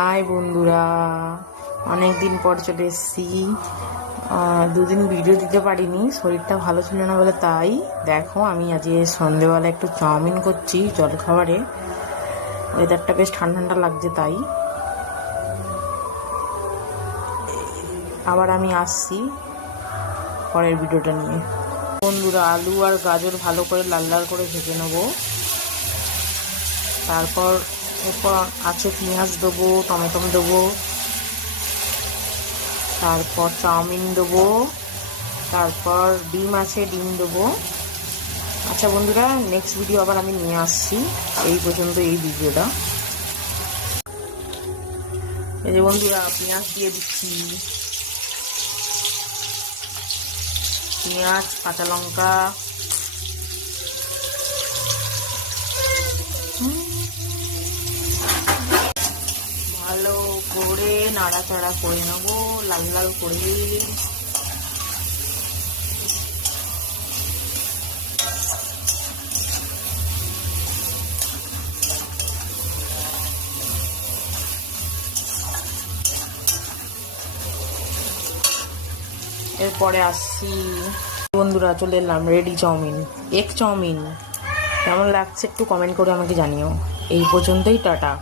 High বন্ধুরা, অনেক দিন পর চলে এসেছি। দুদিন ভিডিও দিতে পারিনি, শরীরটা ভালো ছিল না বলে। তাই দেখো, আমি আজ সন্ধেবেলা একটু চাউমিন করছি জলখাবারে। ওয়েদারটা বেশ ঠান্ডা ঠান্ডা লাগছে, তাই আবার আমি আসছি পরের ভিডিওটা নিয়ে। বন্ধুরা, আলু আর গাজর ভালো করে লাল লাল করে ভেজে নেবো। তারপর এরপর আছে পেঁয়াজ দেবো, টমেটো দেবো, তারপর চাউমিন দেবো, তারপর ডিম আছে, ডিম দেবো। আচ্ছা বন্ধুরা, নেক্সট ভিডিও আবার আমি নিয়ে আসছি। এই পর্যন্ত এই ভিডিওটা। এই যে বন্ধুরা, পেঁয়াজ দিয়ে দিচ্ছি, পেঁয়াজ, কাঁচা লঙ্কা, ভালো করে নাড়াচাড়া করে নেবো লাল লাল করে। এরপরে আসছি বন্ধুরা, চলে এলাম রেডি চাউমিন, এগ চাউমিন। কেমন লাগছে একটু কমেন্ট করে আমাকে জানিও। এই পর্যন্তই, টাটা।